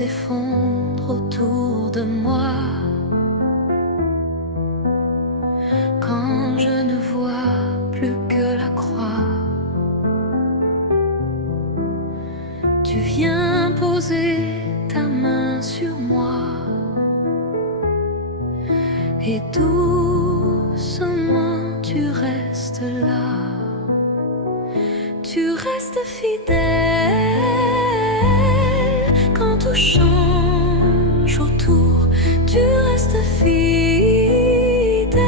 s'effondre autour de moi. Quand je ne vois plus que la croix, tu viens poser ta main sur moi et doucement tu restes là. Tu restes fidèle quand tout change autour. Tu restes fidèle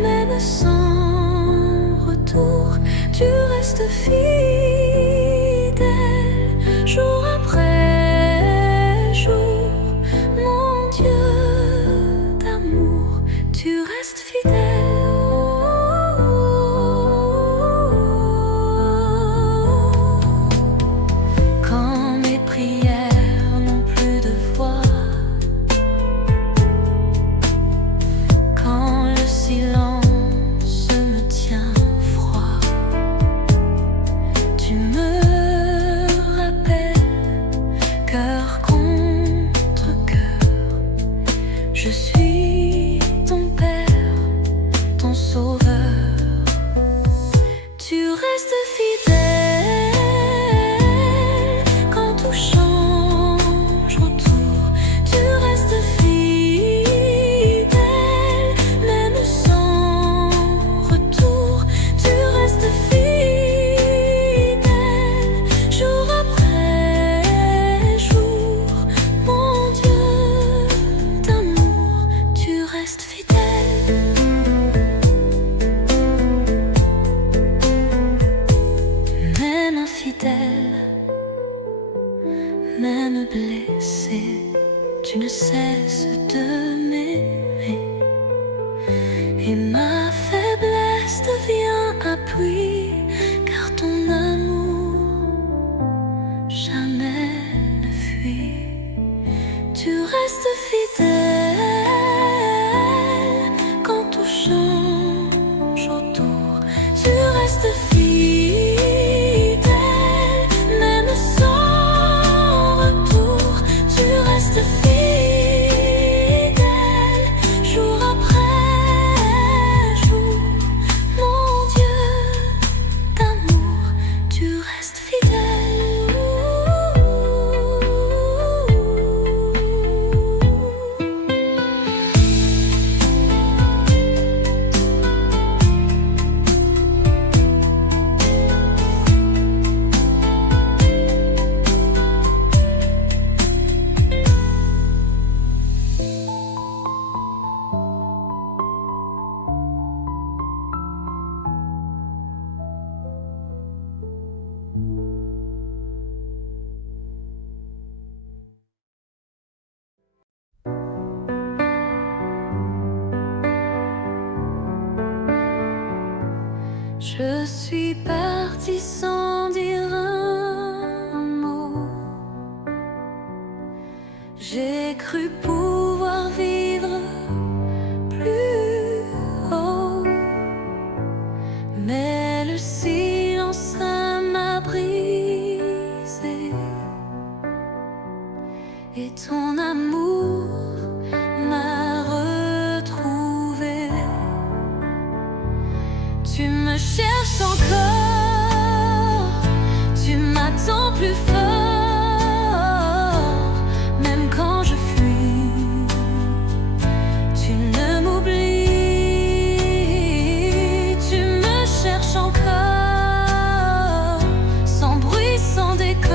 même sans retour. Tu restes fidèle jour après jour. Mon Dieu d'amour, tu restes fidèle. Je suis ton Père, ton Sauveur. Tu restes fidèle quand tout change autour. Tu restes fidèle même sans retour. Tu restes fidèle jour après jour. Mon Dieu d'amour, tu restes fidèle. Même infidèle, même blessé, tu ne cesses de m'aimer. Et ma faiblesse devient appui, car ton amour jamais ne fuit. Tu restes fidèle quand tout change autour. Tu restes fidèle même sans retour. Tu restes fidèle jour après jour. Mon Dieu d'amour, tu restes fidèle. Je suis partie sans dire un mot. J'ai cru pouvoir vivre plus haut, mais le silence m'a brisé. Et ton amour m'a retrouvé. Tu me cherches encore, tu m'attends plus fort, même quand je fuis. Tu ne m'oublies, tu me cherches encore, sans bruit, sans décor.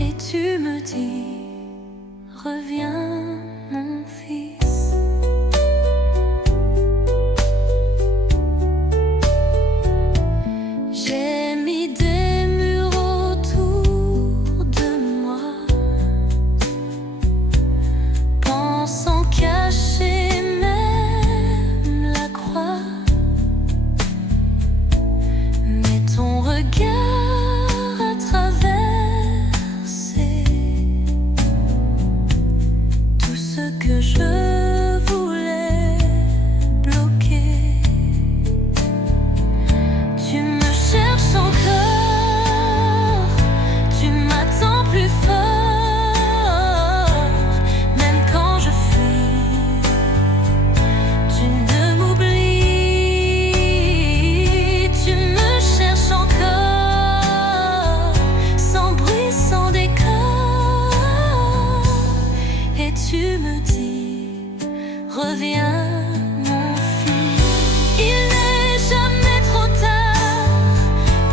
Et tu me dis, reviens mon fils. J'ai mis des reviens, mon fils. Il n'est jamais trop tard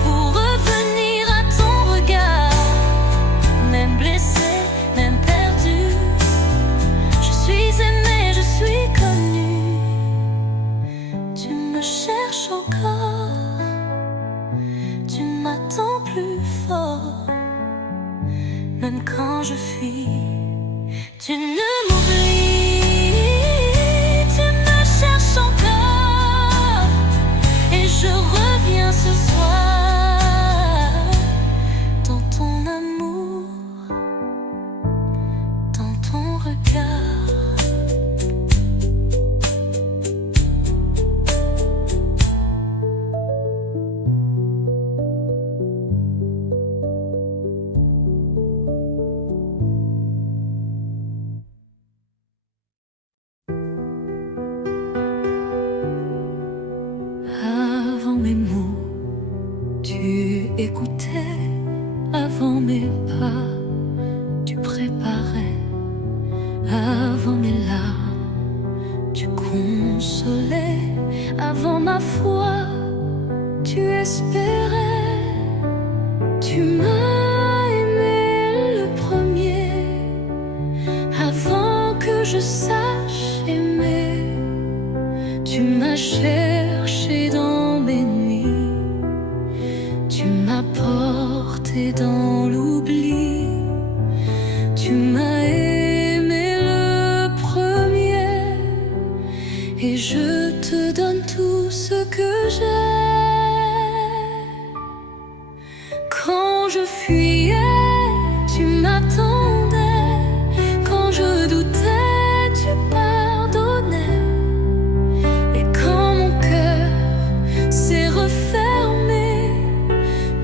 pour revenir à ton regard. Même blessé, même perdu, je suis aimée, je suis connue. Tu me cherches encore, tu m'attends plus fort. Même quand je fuis, tu ne m'oublies. Tu me cherches encore, et je reviens ce soir. Dans ton amour, dans ton regard. Avant mes mots, tu écoutais. Avant mes pas, tu préparais. Avant mes larmes, tu consolais. Avant ma foi, tu espérais. Tu m'as aimé le premier, avant que je sache aimer. Tu m'as cherché dans mes nuits, tu m'as porté dans l'oubli. Tu m'as aimé le premier, et je te donne tout ce que j'ai. Quand je fuyais, tu m'attendais. Quand je doutais, tu pardonnais. Et quand mon cœur s'est refermé,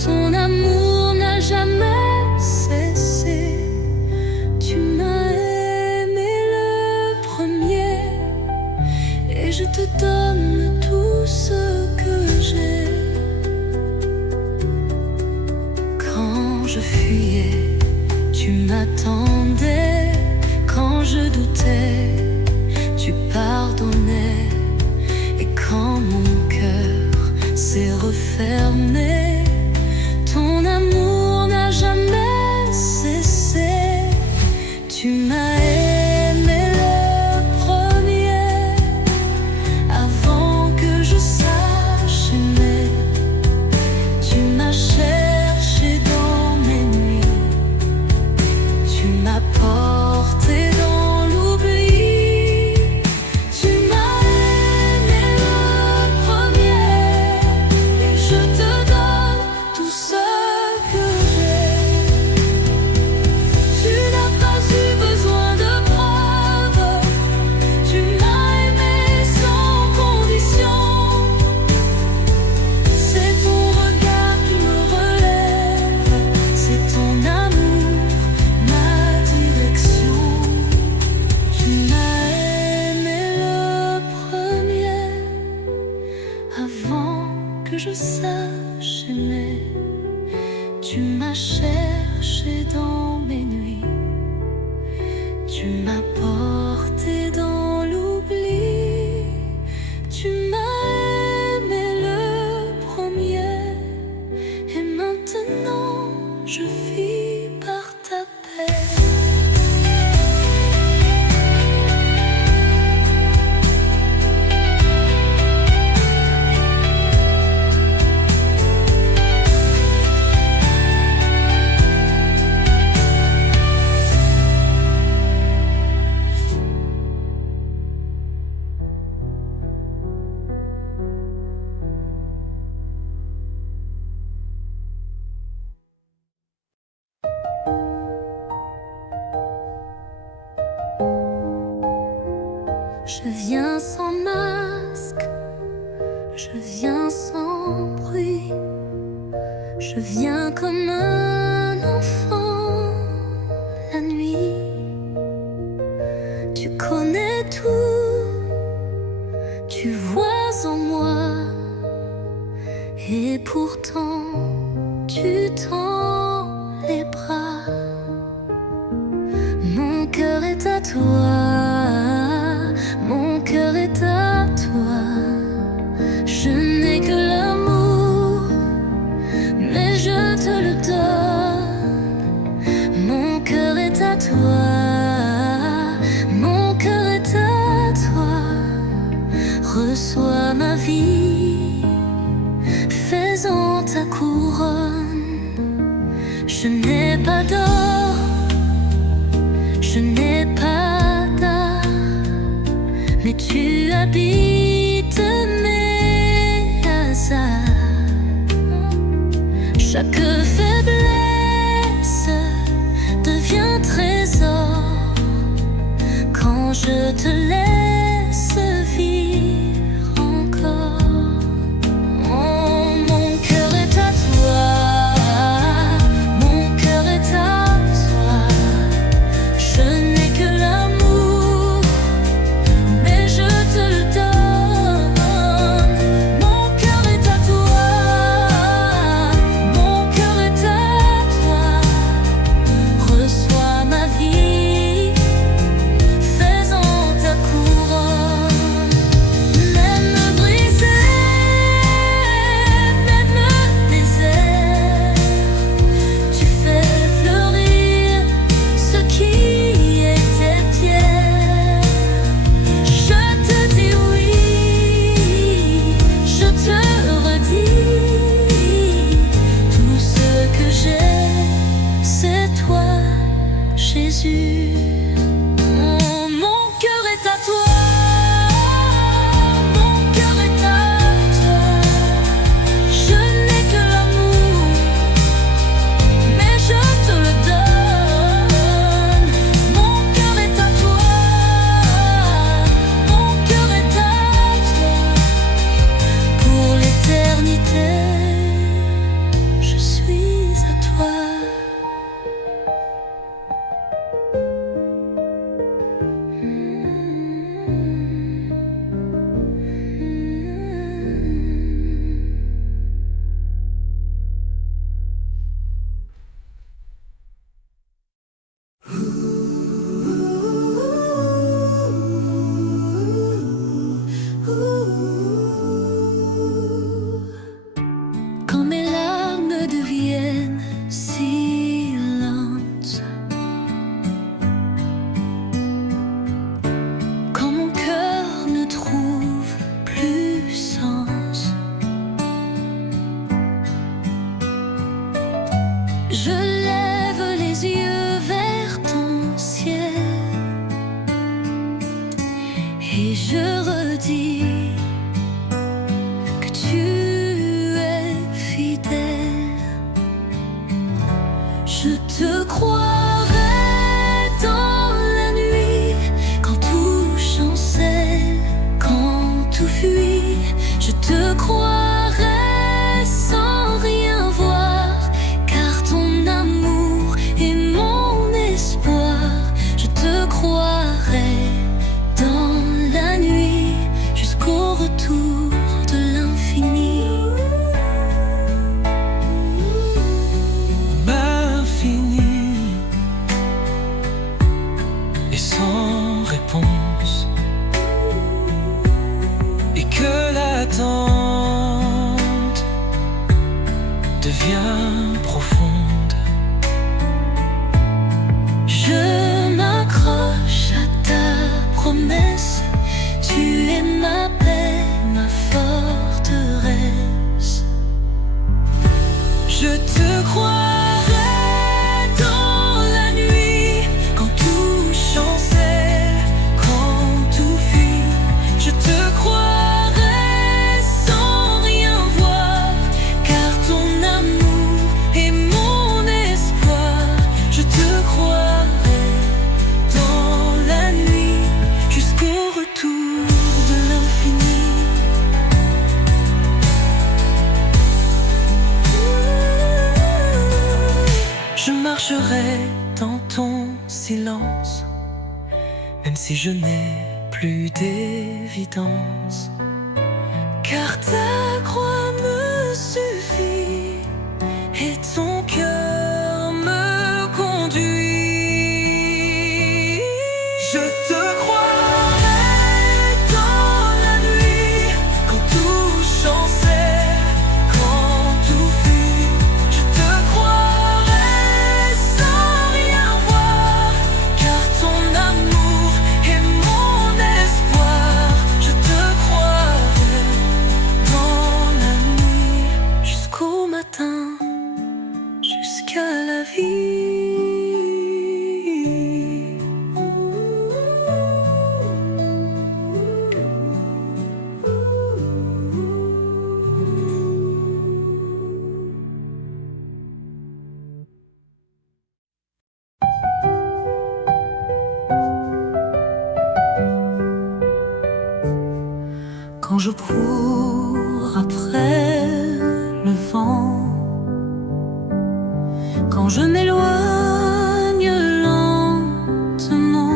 ton amour n'a jamais cessé. Tu m'as aimé le premier, et je te donne tout ce que j'ai. Quand je fuyais, tu m'attendais. Quand je doutais, tu pardonnais. Et quand mon cœur s'est refermé, ton amour n'a jamais cessé. Tu m'as aimé le premier, avant que je sache aimer. Tu m'as cherché dans mes nuits, tu m'as porté dans l'oubli. Tu m'as aimé le premier, et je te donne tout ce que j'ai. Tu n'as pas eu besoin de preuves, tu m'as aimé sans condition. C'est ton regard qui me relève, c'est ton amour, ma direction. Tu m'as aimé le premier, avant que je sache aimer. Tu m'as cherché dans mes nuits, tu m'as porté dans l'oubli. Tu m'as aimé le premier, et maintenant je vis par ta paix. Je viens sans masque, je viens sans bruit. Je viens comme un enfant la nuit. Tu connais tout, tu vois en moi, et pourtant tu tends les bras. Mon cœur est à toi, mon à toi, mon cœur est à toi. Reçois ma vie, fais-en ta couronne. Je n'ai pas d'or, je n'ai pas d'art, mais tu habites mes hasards. Chaque faiblesse devient trésor quand je te laisse vivre encore. Oh, mon cœur est à toi, mon cœur est à toi. Je n'ai que l'amour, mais je te le donne. Mon cœur est à toi, mon cœur est à toi. Reçois ma vie, fais-en ta couronne. Même brisé, même désert, tu fais fleurir ce qui était pierre. Je te dis oui, je te redis, tout ce que j'ai, c'est toi, Jésus. Oh, mon cœur est à toi, mon cœur est à toi. Je n'ai que l'amour, mais je te le donne. Mon cœur est à toi, mon cœur est à toi. Pour l'éternité, je suis à toi. Quand mes larmes deviennent si lentes, quand mon cœur ne trouve plus sens, je lève les yeux vers ton ciel et je redis que tu es fidèle. Je te croirai dans la nuit, quand tout chancelle, quand tout fuit. Je te croirai sans rien voir, car ton amour est mon espoir. Je te croirai dans la nuit, jusqu'au retour de l'infini. Infini et sans réponse, et que l'attente devient profonde. Je m'accroche à ta promesse, tu es ma paix, ma forteresse. Je te croirai dans la nuit, quand tout chancelle, quand tout fuit. Je te croirai sans rien voir, car ton amour est mon espoir. Je te croirai dans la nuit, jusqu'au retour de l'infini. Je marcherai dans ton silence, même si je n'ai plus d'évidence, car ta croix me suffit et ton cœur me conduit. Je te croirai dans la nuit, quand tout chancelle, quand tout fuit. Je te croirai sans rien voir, quand je cours après le vent, quand je m'éloigne lentement,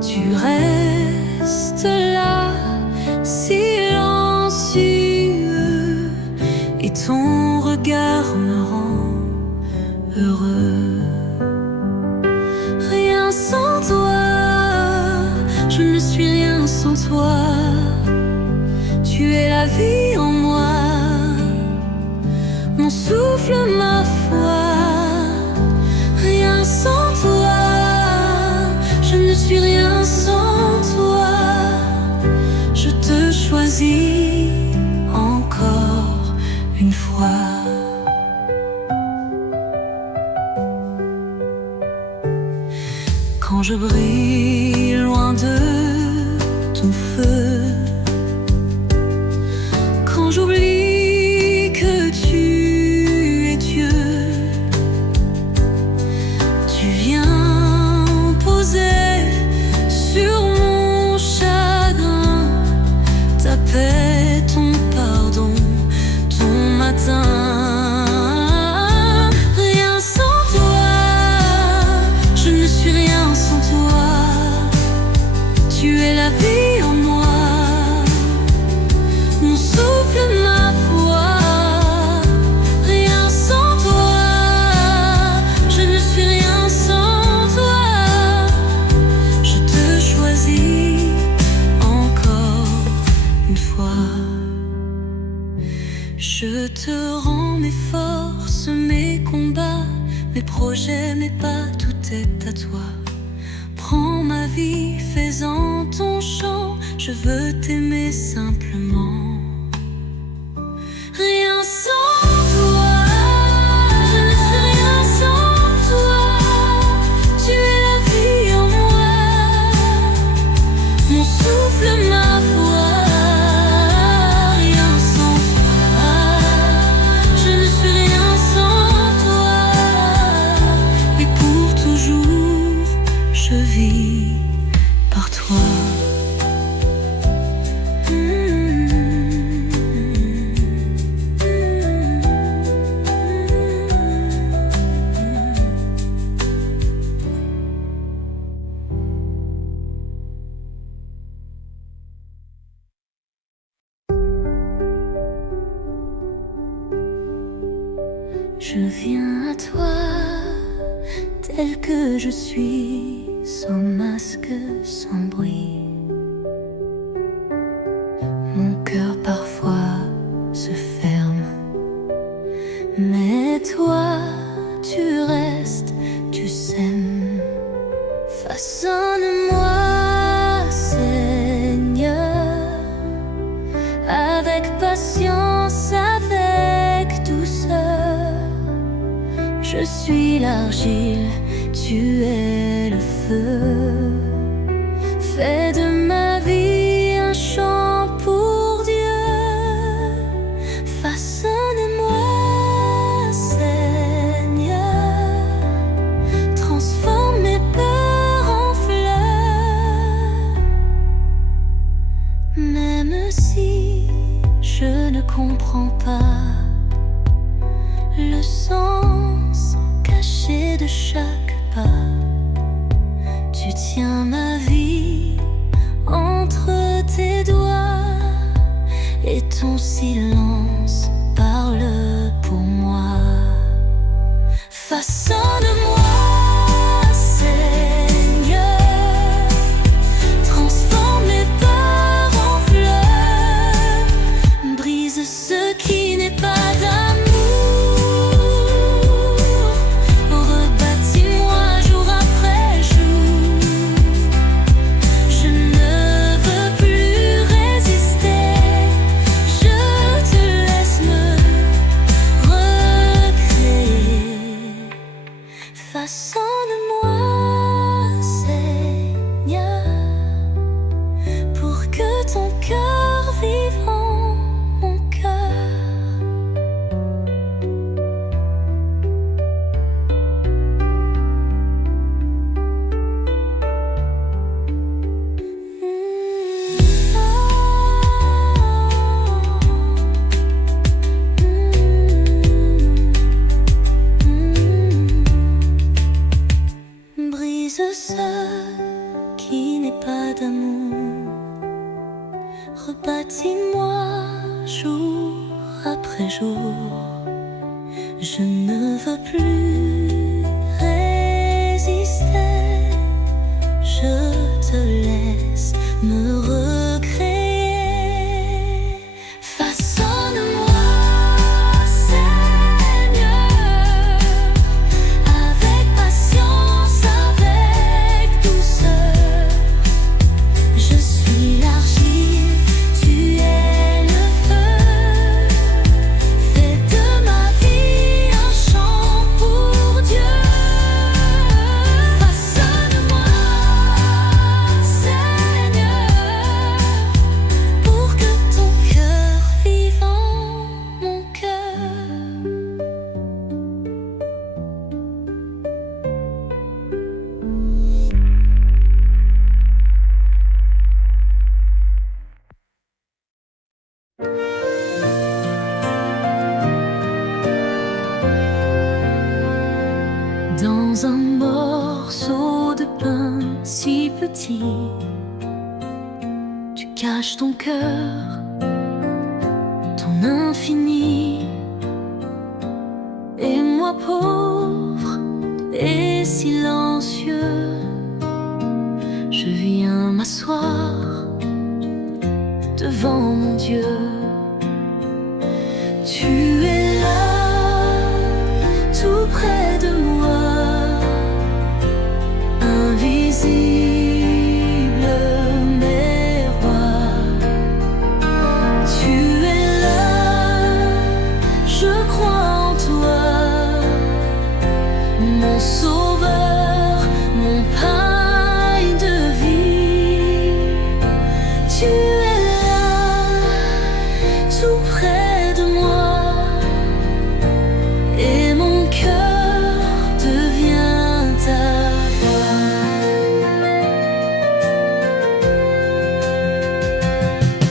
tu restes là, silencieux, et ton regard me rend heureux. Rien sans toi, je ne suis rien sans toi. Tu es la vie en moi, mon souffle, ma foi. Rien sans toi, je ne suis rien sans toi. Je te choisis encore une fois. Quand je brille loin de ton feu, quand j'oublie que tu es Dieu, tu viens poser sur mon chagrin ta paix, ton pardon, ton matin. Tu es la vie en moi, mon souffle, ma foi. Rien sans toi, je ne suis rien sans toi. Je te choisis encore une fois. Je te rends mes forces, mes combats, mes projets, mes pas, tout est à toi. Prends ma vie, fais-en ton chant, je veux t'aimer simplement. Rien sans toi, je ne suis rien sans toi. Tu es la vie en moi, mon souffle, ma foi. Rien sans toi, je ne suis rien sans toi. Et pour toujours, je vis par toi. Je viens à toi tel que je suis, sans masque, sans bruit. Mon cœur parfois se ferme, mais toi, tu restes, tu sèmes. Façonne-moi, Seigneur, avec patience, avec douceur. Je suis l'argile, tu es le feu. Fais de ma vie un chant pour Dieu. Façonne-moi, Seigneur, transforme mes peurs en fleurs. Même si je ne comprends pas le sens caché de chaque pas, tu tiens ma vie entre tes doigts et ton silence parle pour moi. Façonne-moi, Seigneur, transforme mes peurs en fleurs, brise ce qui n'est pas d'amour. Façonne-moi, Seigneur, pour que ton cœur vive en mon cœur. Dans un morceau de pain si petit, tu caches ton cœur, ton infini. Et moi pauvre et silencieux, je viens m'asseoir devant mon Dieu. Tu es là, tout près de moi, invisible mais roi. Tu es là, je crois en toi, mon sauveur, mon pain de vie. Tu es là, tout près de moi, et mon cœur devient ta voix.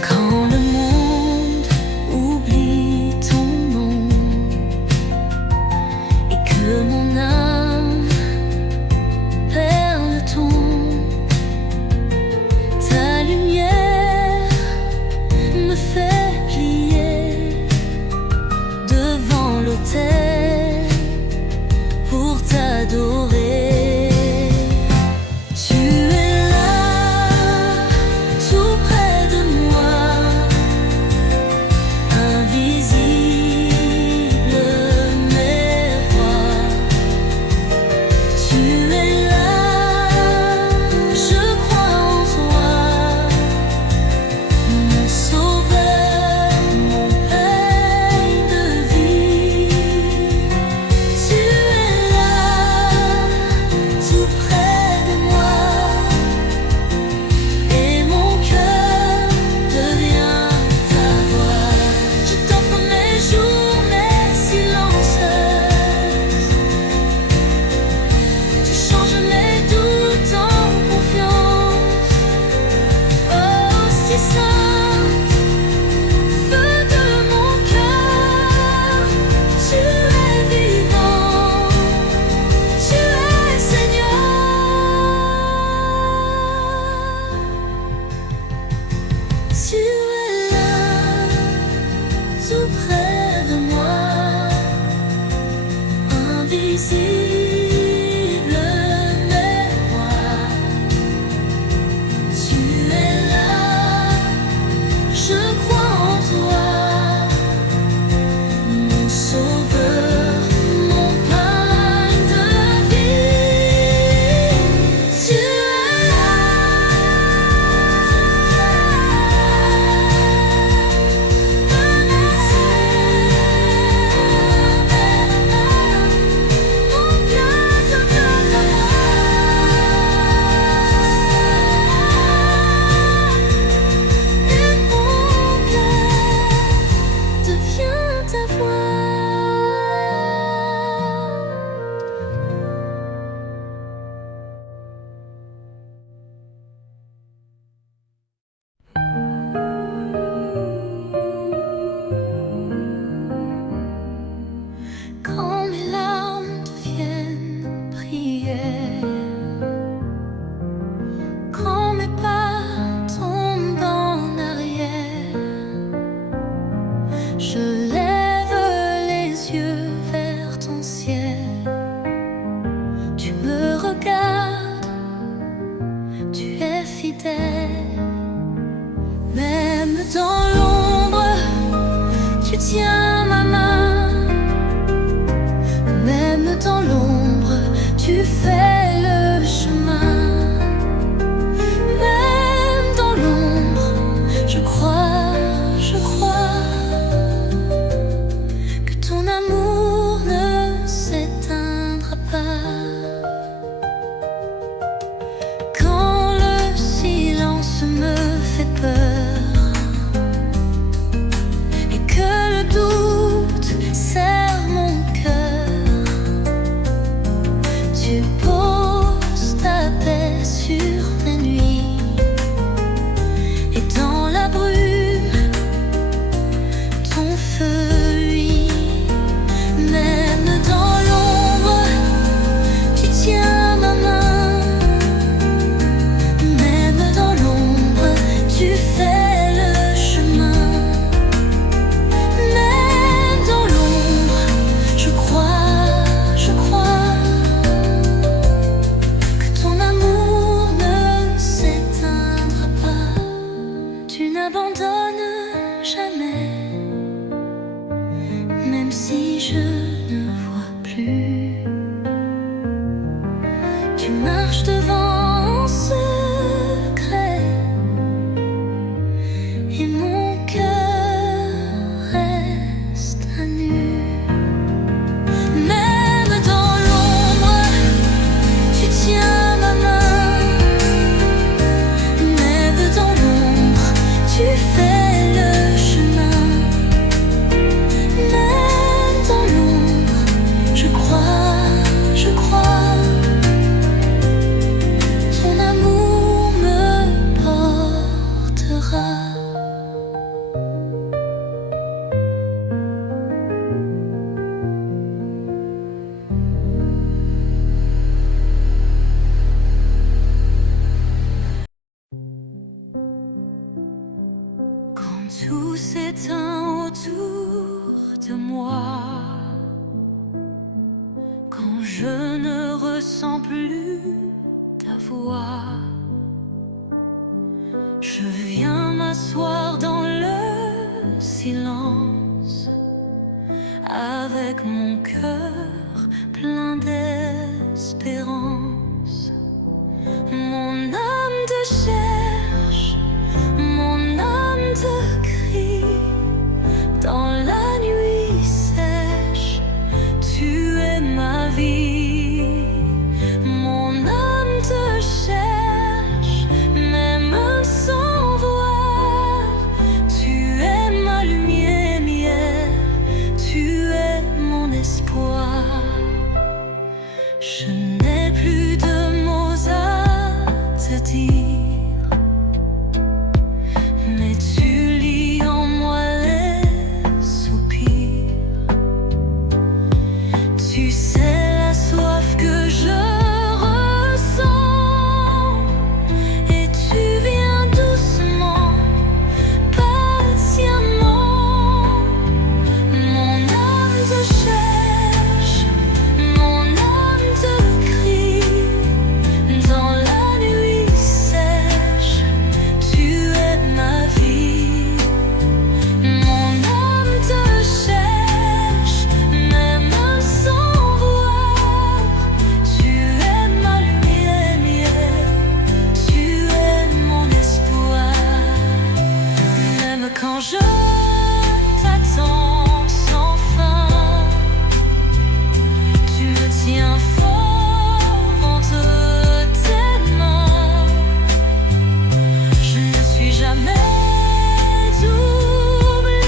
Quand le monde oublie ton nom et que mon âme perd le ton, ta lumière me fait plier devant l'autel pour t'adorer. Tu es là, tout près de moi, invisible mais roi. Tu es là, je crois en toi, mon sauveur, mon pain de vie. Tu es là, tout près de moi, et mon cœur devient ta voix. Je t'offre mes journées silencieuses, tu changes mes doutes en confiance. Oh, si sainte, feu de mon cœur, tu es vivant, tu es Seigneur. Tu es là, tout près de moi, invisible mais roi. Tu es là, je crois en toi, mon sauveur, mon pain de vie. Tu es là, mon Tu marches devant en secret et mon cœur reste à nu. Même dans l'ombre, tu tiens ma main. Même dans l'ombre, tu fais le chemin. Même dans l'ombre, je crois, je crois. Ton amour me portera. Quand tout s'éteint autour de moi, quand je ne ressens plus ta voix, je viens m'asseoir dans le silence, avec mon cœur plein d'espérance. Mon âme te cherche, mon âme te crie. Dans la nuit sèche, tu es ma vie. Mon âme te cherche, même sans voir. Tu es ma lumière, tu es mon espoir. Je n'ai plus de mots à te dire, mais tu lis en moi les soupirs. Tu sais la soif que je ressens, et tu viens doucement, patiemment. Mon âme te cherche, mon âme te crie. Dans la nuit sèche, tu es ma vie. Mon âme te cherche, même sans voir. Tu es ma lumière, tu es mon espoir. Même quand je t'attends sans fin, tu me tiens fort entre tes mains. Je ne suis jamais oubliée,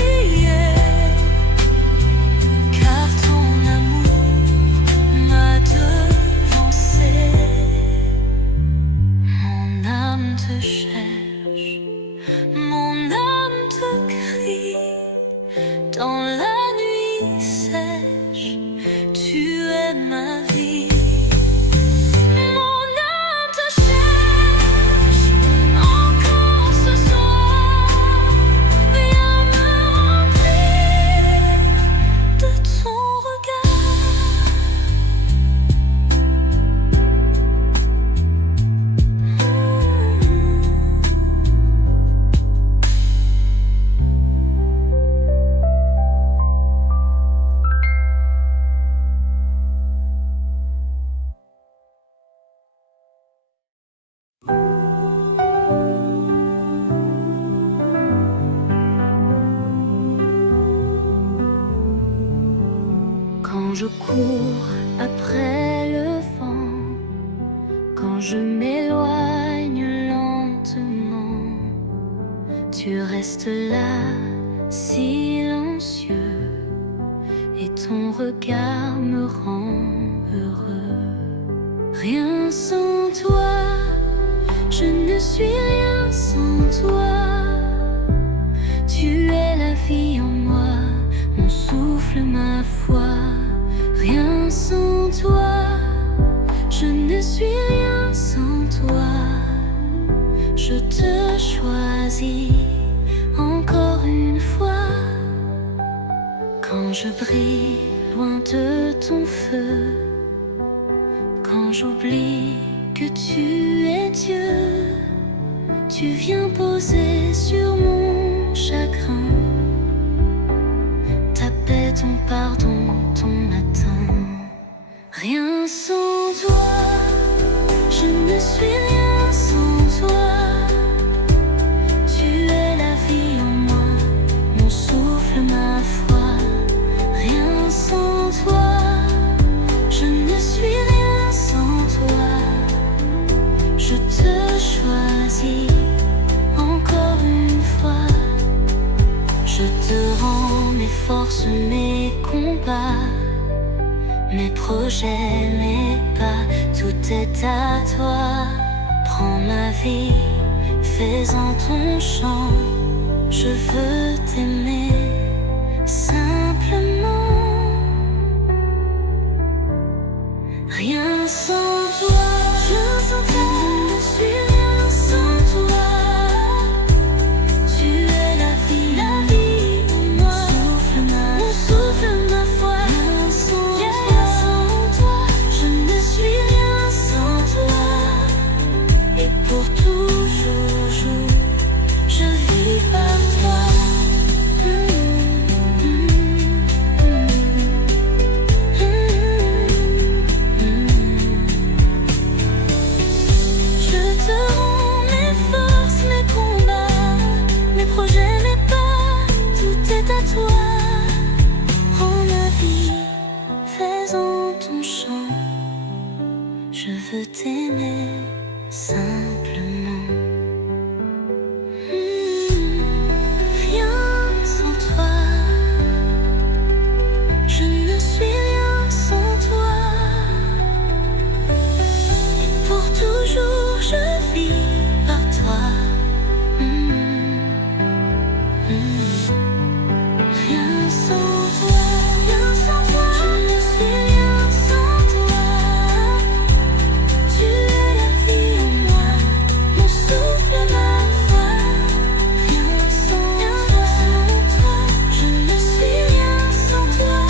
car ton amour m'a devancé. Mon âme te cherche, mon âme te crie. Dans la nuit sèche, tu es ma vie. Mon âme te cherche, encore ce soir. Viens me remplir de ton Quand je cours après le vent, quand je m'éloigne lentement, tu restes là, silencieux, et ton regard me rend heureux. Rien sans toi, je ne suis rien sans toi. Tu es la vie en moi, mon souffle, ma foi. Rien sans toi, je ne suis rien sans toi. Je te choisis encore une fois. Quand je brille loin de ton feu, quand j'oublie que tu es Dieu, tu viens poser sur mon chagrin ta paix, ton pardon, ton matin. Rien sans toi, ne suis rien sans toi. Tu es la vie en moi, mon souffle, ma foi. Rien sans toi, je ne suis rien sans toi. Je te choisis encore une fois. Je te rends mes forces, mes combats, mes projets, mes pas, tout est à toi. Prends ma vie, fais-en ton chant. Je veux t'aimer simplement. Rien sans toi, rien sans toi, je ne suis rien sans toi. Tu es la vie en moi, mon souffle, ma foi. Rien sans toi, je ne suis rien sans toi. Et pour toujours, je vis par toi. Je te rends mes forces, mes combats, mes projets, mes pas, tout est à toi. Prends ma vie, fais-en ton chant. Je veux t'aimer simplement. Rien sans toi, je ne suis rien sans toi. Et pour toujours, je vis par toi. Rien sans toi, je ne suis rien sans toi. Tu es la vie en moi, mon souffle, ma foi. Rien sans toi, je ne suis rien sans toi.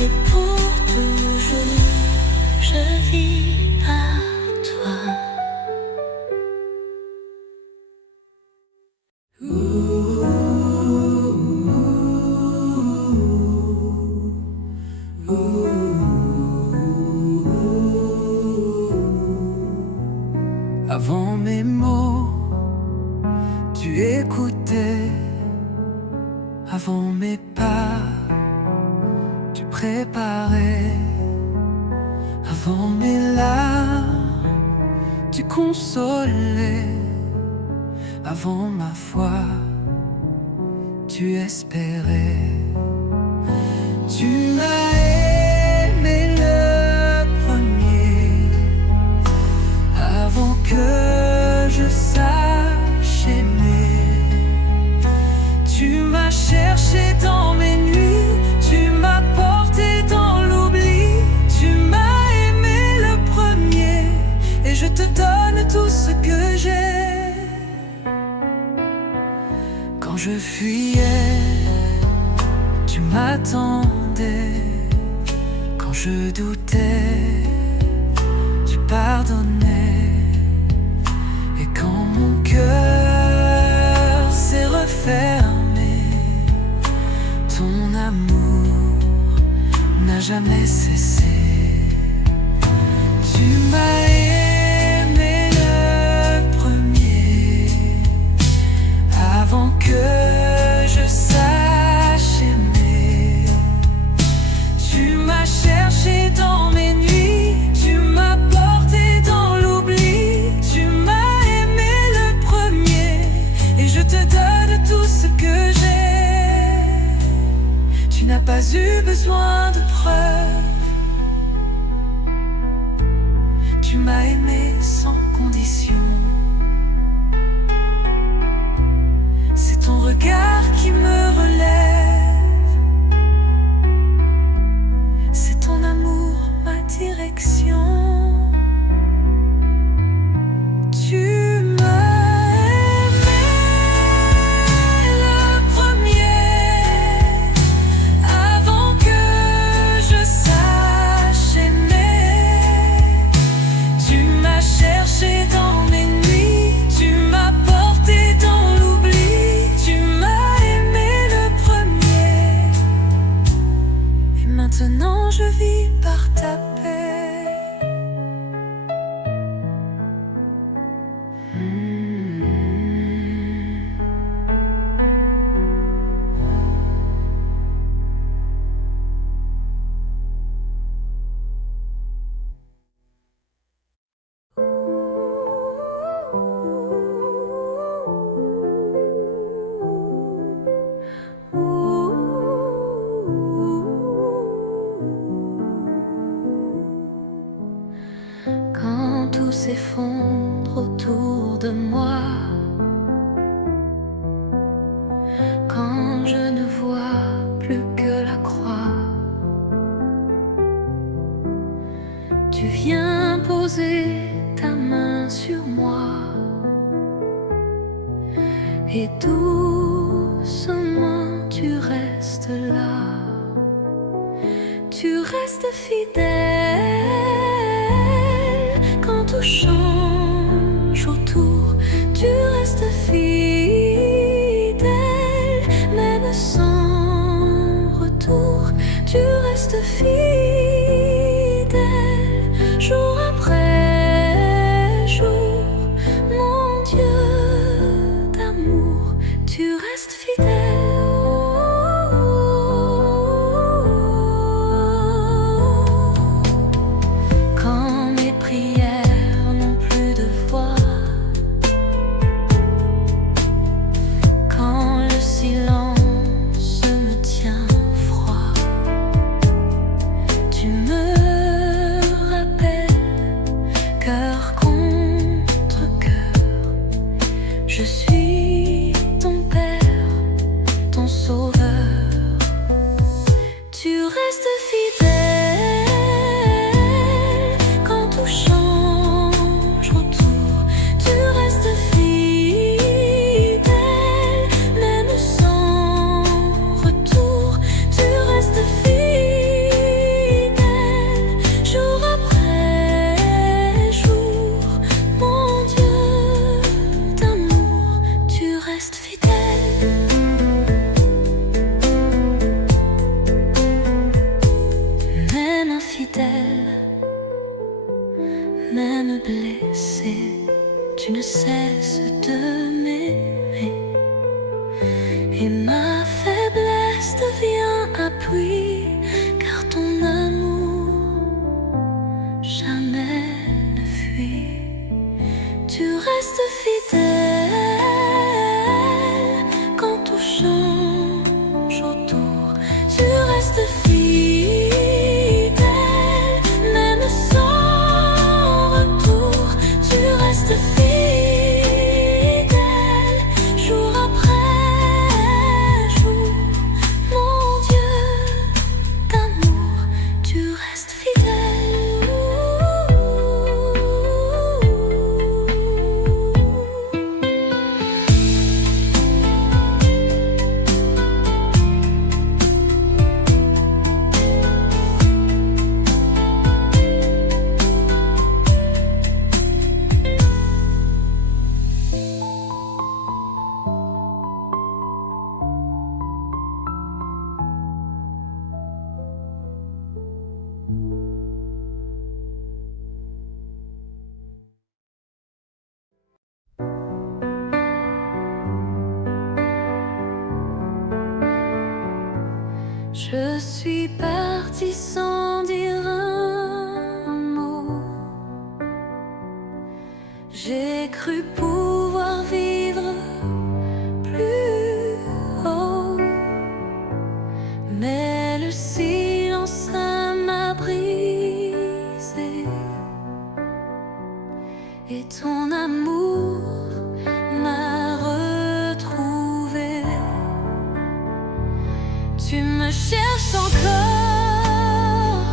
Et pour toujours, je vis par toi. Avant mes mots, tu écoutais. Avant mes pas, tu préparais. Avant mes larmes, tu consolais. Avant ma foi, tu espérais. Tu m'as aimé le premier, avant que je sache aimer. Tu m'as cherché dans mes nuits, tu m'as porté dans l'oubli. Tu m'as aimé le premier, et je te donne tout ce que j'ai. Quand je fuyais, tu m'attendais. Quand je doutais, tu pardonnais. Et quand mon cœur s'est refermé, ton amour n'a jamais cessé. Tu m'as aimé le premier, avant que je sache aimer. Tu m'as cherché dans mes nuits, tu m'as porté dans l'oubli. Tu m'as aimé le premier, et je te donne tout ce que j'ai. Tu n'as pas eu besoin de preuves. Tu m'as aimé sans condition. C'est ton regard qui me relève. C'est ton amour, ma direction. Tu m'as aimé le premier, avant que je sache aimer. Tu m'as cherché dans mes nuits. s'effondre autour de moi. Quand je ne vois plus que la croix, tu viens poser ta main sur moi et doucement tu restes là. Tu restes fidèle quand tout change autour. Tu restes fidèle même sans retour. Tu restes fidèle jour après jour. Mon Dieu d'amour, tu restes fidèle. Je suis ton Père, ton Sauveur. Tu restes fidèle quand tout change autour. Tu restes fidèle même sans retour. Tu restes fidèle jour après jour. Mon Dieu d'amour, tu restes fidèle. Même infidèle, même blessé, tu ne cesses de m'aimer. Et ma faiblesse devient appui, car ton amour jamais ne fuit. Tu restes fidèle quand tout change autour. Tu restes fidèle même sans retour. Tu restes fidèle jour après jour. Mon Dieu d'amour, tu restes fidèle. Je suis partie sans dire un mot. J'ai cru pouvoir vivre plus haut, mais le silence m'a brisé. Et ton amour m'a retrouvé. Tu me cherches encore,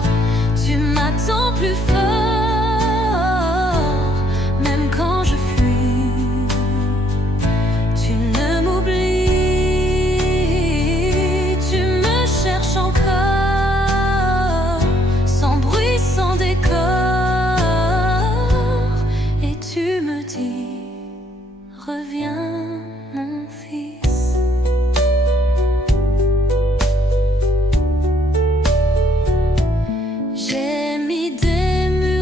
tu m'attends plus fort, même quand je fuis. Tu ne m'oublies, tu me cherches encore, sans bruit, sans décor. Et tu me dis, reviens mon fils. J'ai mis des murs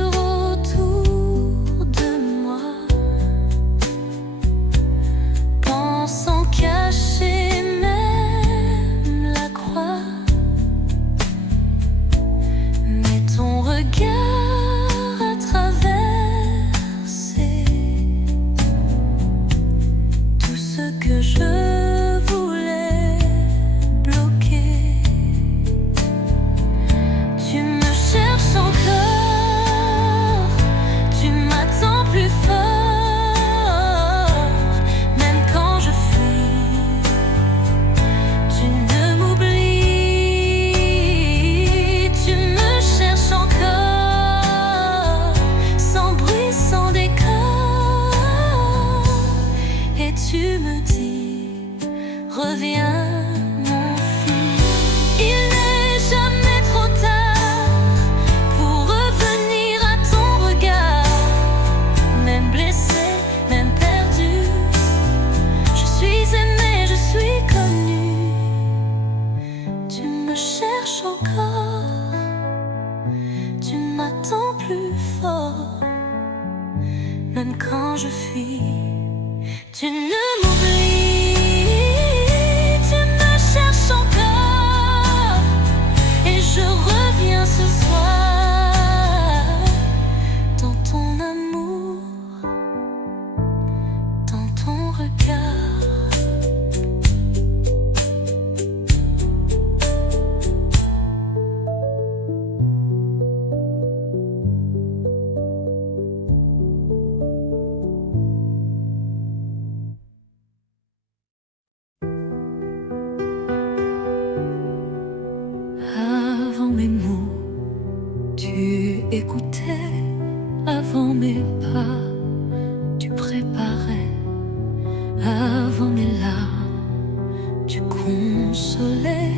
même quand je fuis. Tu ne m'oublies, tu me cherches encore, et je reviens ce soir dans ton amour, dans ton regard. Avant mes mots, tu écoutais. Avant mes pas, tu préparais. Avant mes larmes, tu consolais.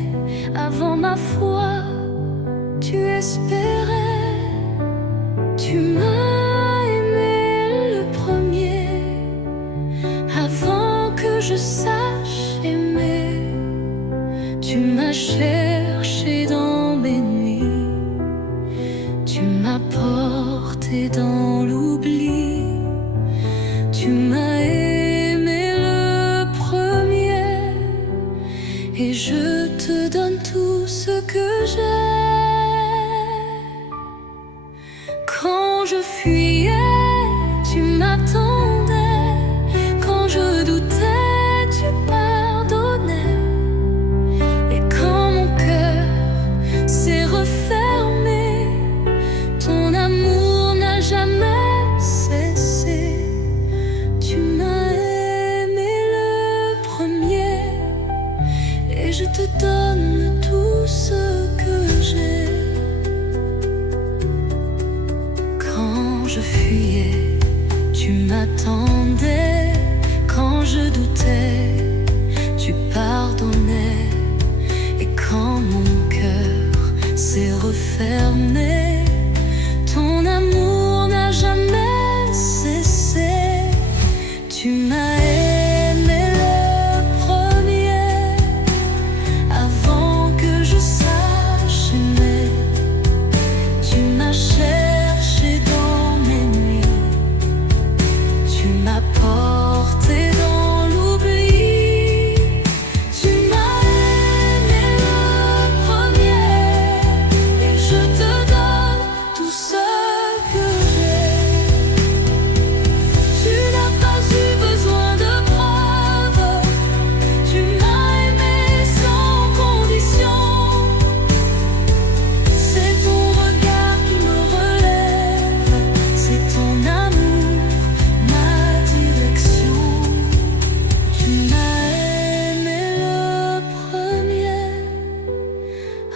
Avant ma foi, tu espérais. Tu m'as aimé le premier, avant que je sache aimer. Tu m'as cherché dans mes nuits, tu m'as porté dans l'oubli. Tu m'as aimé le premier, et je te donne tout ce que j'ai. Quand je fuyais, tu m'attendais. Quand je doutais, tu pardonnais. Et quand mon cœur s'est refermé, ton amour n'a jamais cessé. Tu m'as aimé le premier, et je te donne tout ce que j'ai. Quand je fuyais, tu m'attendais. Quand je doutais, tu pardonnais. Et quand mon cœur s'est refermé, ton amour n'a jamais cessé. Tu m'as aimé le premier, avant que je sache aimer. Tu m'as cherché dans mes nuits, tu m'as porté dans l'oubli. Tu m'as aimé le premier, et je te donne tout ce que j'ai. Tu n'as pas eu besoin de preuves, tu m'as aimé sans condition. C'est ton regard qui me relève, c'est ton amour, ma direction. Tu m'as aimé le premier,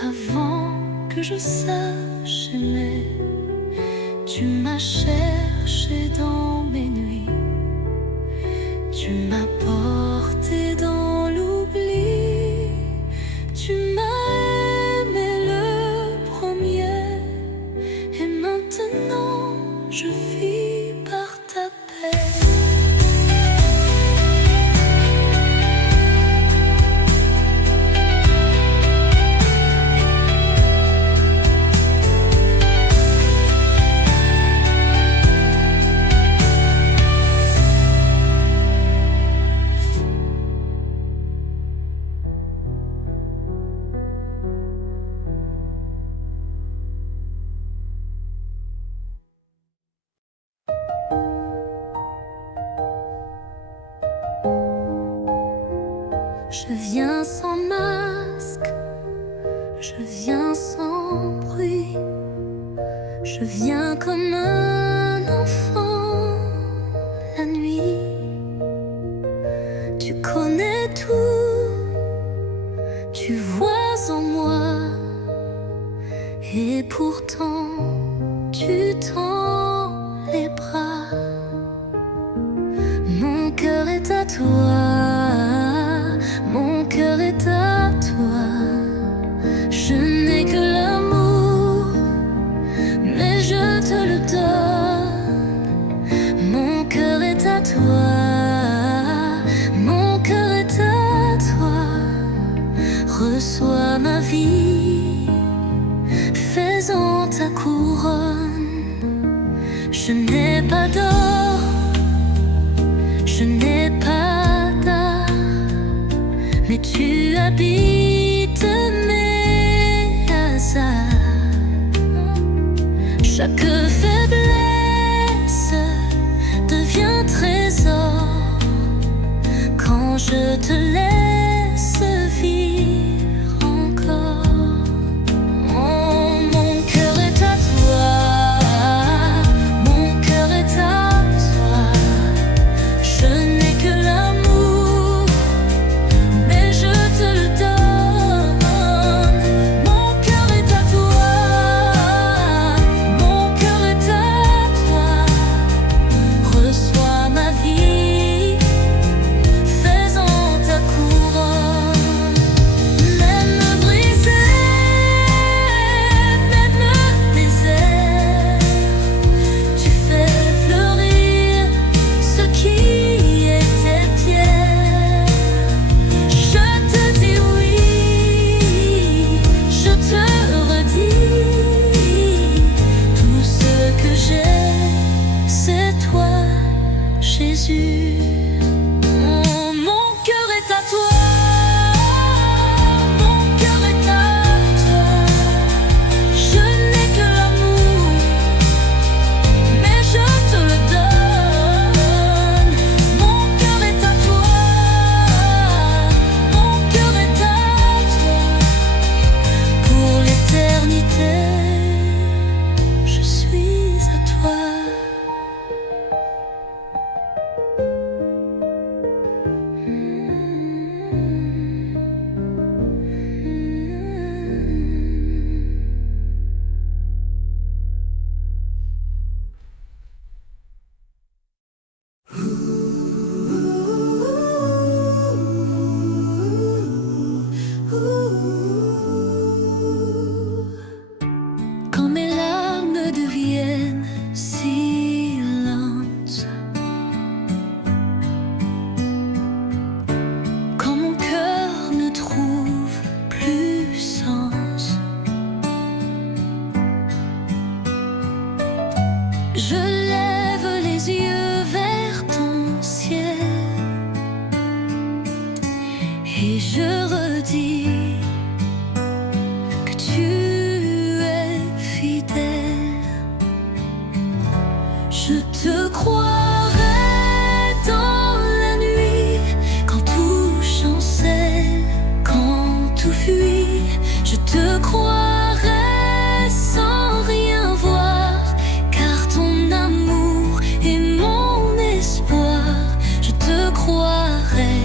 avant que je sache aimer. Tu m'as cherché dans mes nuits, tu m'as porté dans l'oubli. Tu m'as aimé le premier, et maintenant je vis par ta paix. Je viens sans masque, je viens sans bruit. Je viens comme un enfant la nuit. Tu connais tout, tu vois en moi, et pourtant tu tends les bras. Mon cœur est à toi, mon cœur est à toi. Je n'ai que l'amour, mais je te le donne. Mon cœur est à toi, mon cœur est à toi. Reçois ma vie, fais-en ta couronne. Je n'ai pas d'or, j'habite mes hasards. Chaque faiblesse devient trésor quand je te laisse vivre encore. Oh, mon cœur est à toi, mon cœur est à toi. Je n'ai que l'amour, mais je te le donne. Mon cœur est à toi, mon cœur est à toi. Reçois ma vie, fais-en ta couronne. Même brisé, même désert, tu fais fleurir ce qui était pierre. Je te dis oui, je te redis, tout ce que j'ai, c'est toi, Jésus. Oh, mon cœur est à toi, mon cœur est à toi. Je n'ai que l'amour, mais je te le donne. Mon cœur est à toi, mon cœur est à toi. Pour l'éternité, je suis à toi. Quand mes larmes deviennent si lentes, quand mon cœur ne trouve plus sens, je lève les yeux vers ton ciel et je redis que tu es fidèle. Je te croirai dans la nuit, quand tout chancelle, quand tout fuit. Je te croirai sans rien voir, car ton amour est mon espoir. Je te croirai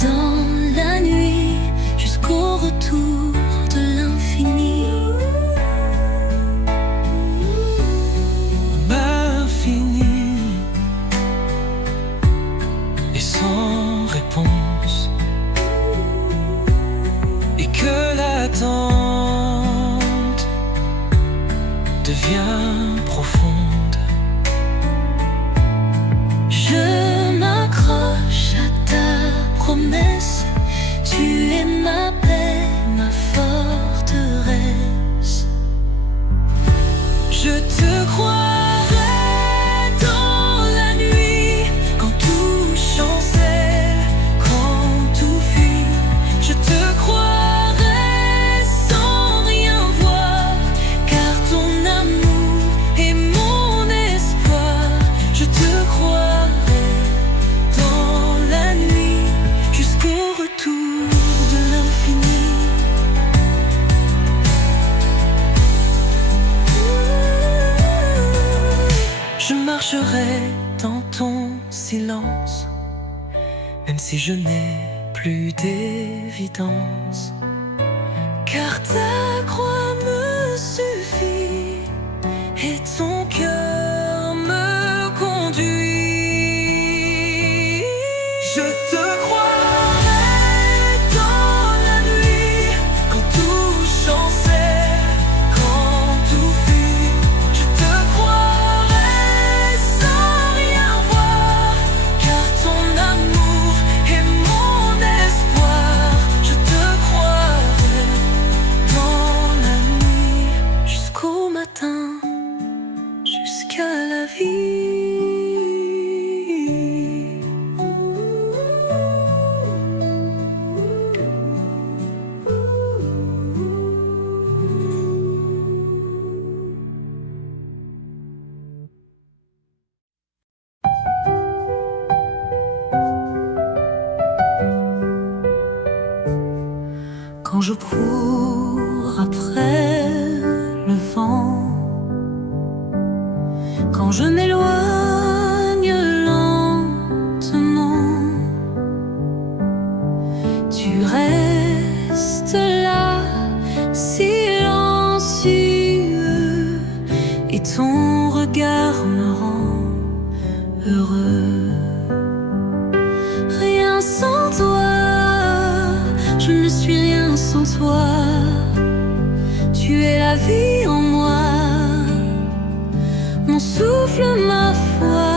dans la nuit, jusqu'au retour de l'infini. L'infini et sans réponse, et que l'attente devient profonde. Je m'accroche à ta promesse, tu es ma paix, ma forteresse. Je te croirai dans la nuit, quand tout chancelle, quand tout fuit. Je te croirai sans rien voir, car ton amour est mon espoir. Je te croirai dans la nuit, jusqu'au retour de l'infini. Je marcherai dans ton silence, même si je n'ai plus d'évidence, car ta croix me suffit et ton cœur me conduit. Je te croirai dans la nuit, quand tout chancelle, quand tout fuit. Je te croirai sans rien voir, car ton amour est mon espoir. Je te croirai dans la je cours après le vent, quand je m'éloigne lentement, tu restes là, silencieux, et ton regard me rend heureux. Rien sans toi, je ne suis rien sans toi. Tu es la vie en moi, mon souffle, ma foi.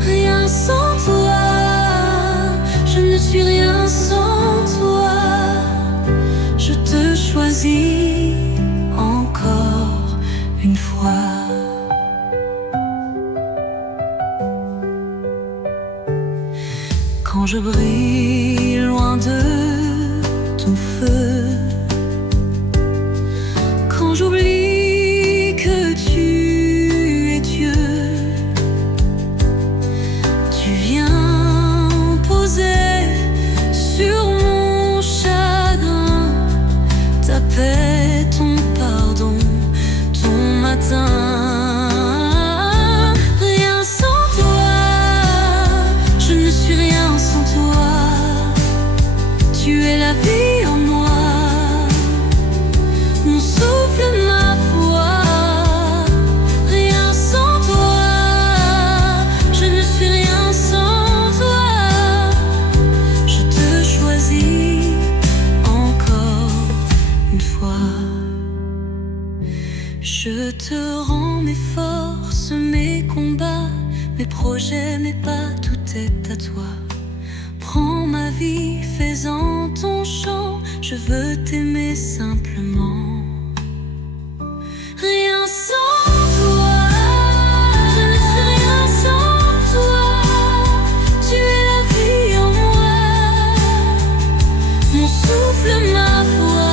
Rien sans toi, je ne suis rien sans toi. Je te choisis encore une fois. Quand je brille loin de ton feu, quand j'oublie que tu es Dieu, tu viens poser sur mon chagrin ta paix, ton pardon, ton matin. Rien sans toi, je ne suis rien sans toi. Tu es la vie en moi, mon souffle, ma foi. Rien sans toi, je ne suis rien sans toi. Je te choisis encore une fois. Je te rends mes forces, mes combats, mes projets, mes pas, tout est à toi. Prends ma vie, fais-en ton chant, je veux t'aimer simplement. Rien sans toi, je ne suis rien sans toi. Tu es la vie en moi, mon souffle, ma foi.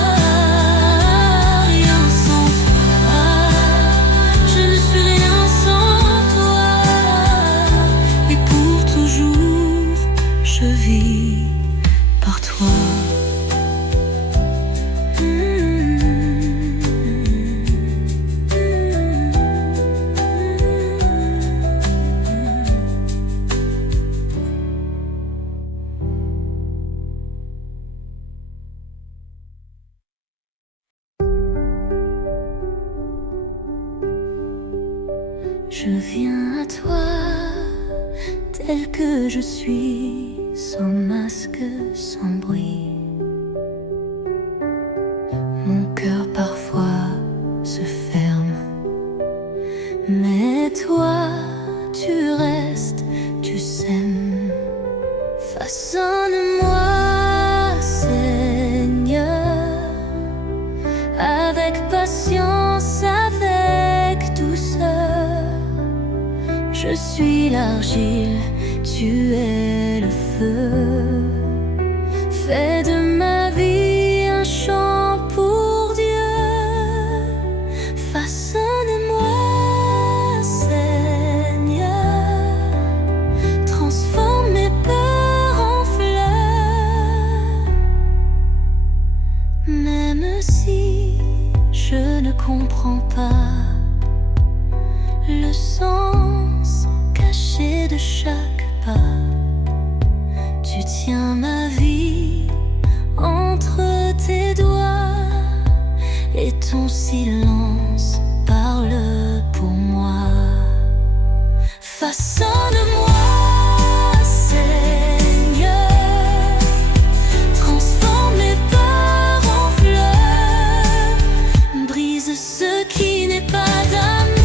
Rien sans toi, je ne suis rien sans toi. Et pour toujours, je vis par toi. Je viens à toi, tel que je suis, sans masque, sans bruit. Mon cœur parfois se ferme, mais toi, tu restes, tu sèmes. Façonne-moi, Seigneur, avec patience, avec douceur. Je suis l'argile, tu es le feu. Fais de ma vie un chant pour Dieu. Façonne-moi, Seigneur, transforme mes peurs en fleurs. Même si je ne comprends pas le sens caché de chaque pas, tu tiens ma vie entre tes doigts, et ton silence parle pour moi. Façonne-moi, Seigneur, transforme mes peurs en fleurs, brise ce qui n'est pas d'amour.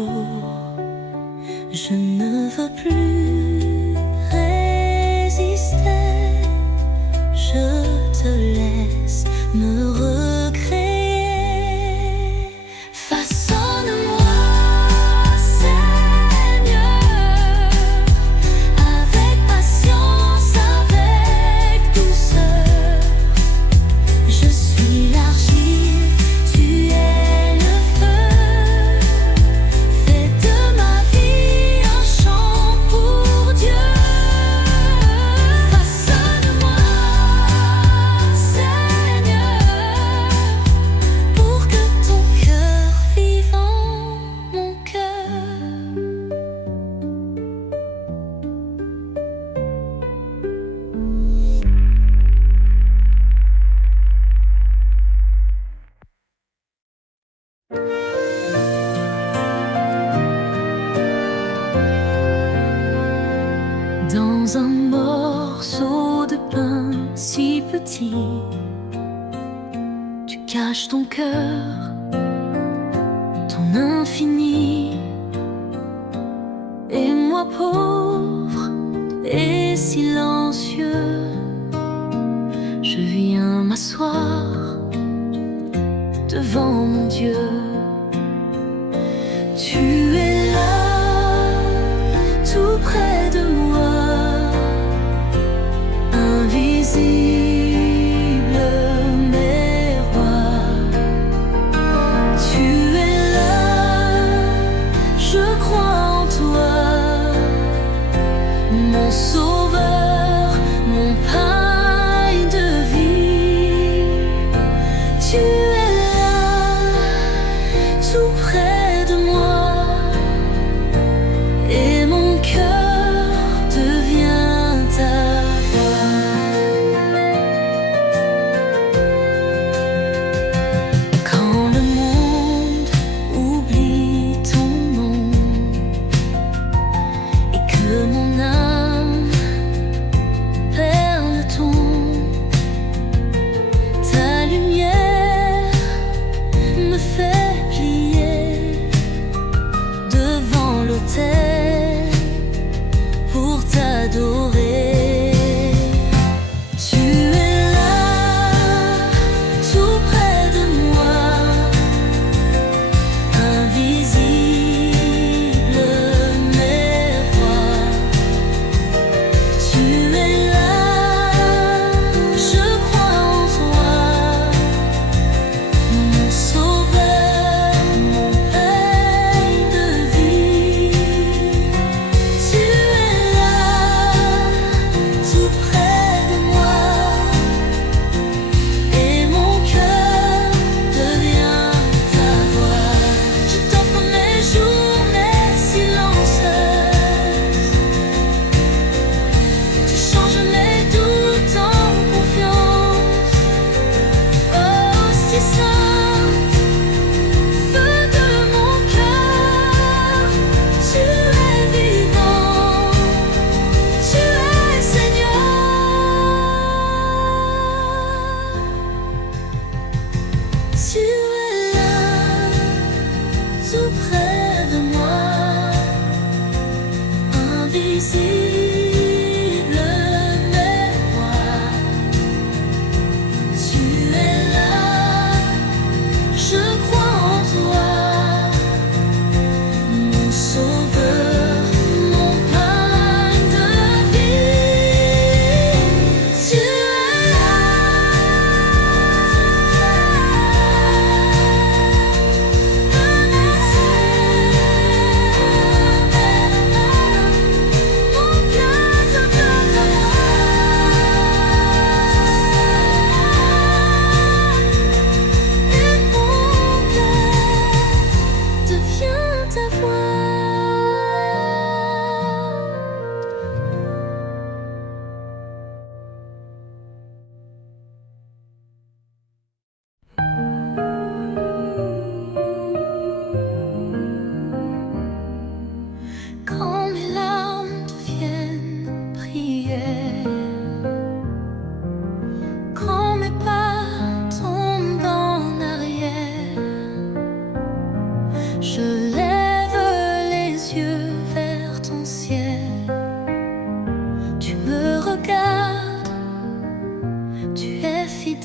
jour. Je ne veux plus résister. Je te laisse me recréer. Façonne-moi, Seigneur, avec patience, avec douceur. Je suis l'argile, tu es le feu. Fais de ma vie un chant pour Dieu. Façonne-moi, Seigneur, pour que ton cœur vive en mon cœur. Dans un morceau de pain si petit, tu caches ton cœur, ton infini. Et moi pauvre et silencieux, je viens m'asseoir devant mon Dieu. Tu es là, tout près de moi, invisible mais roi. Tu es là, je crois en toi, mon sauveur, mon pain de vie.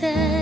ciel.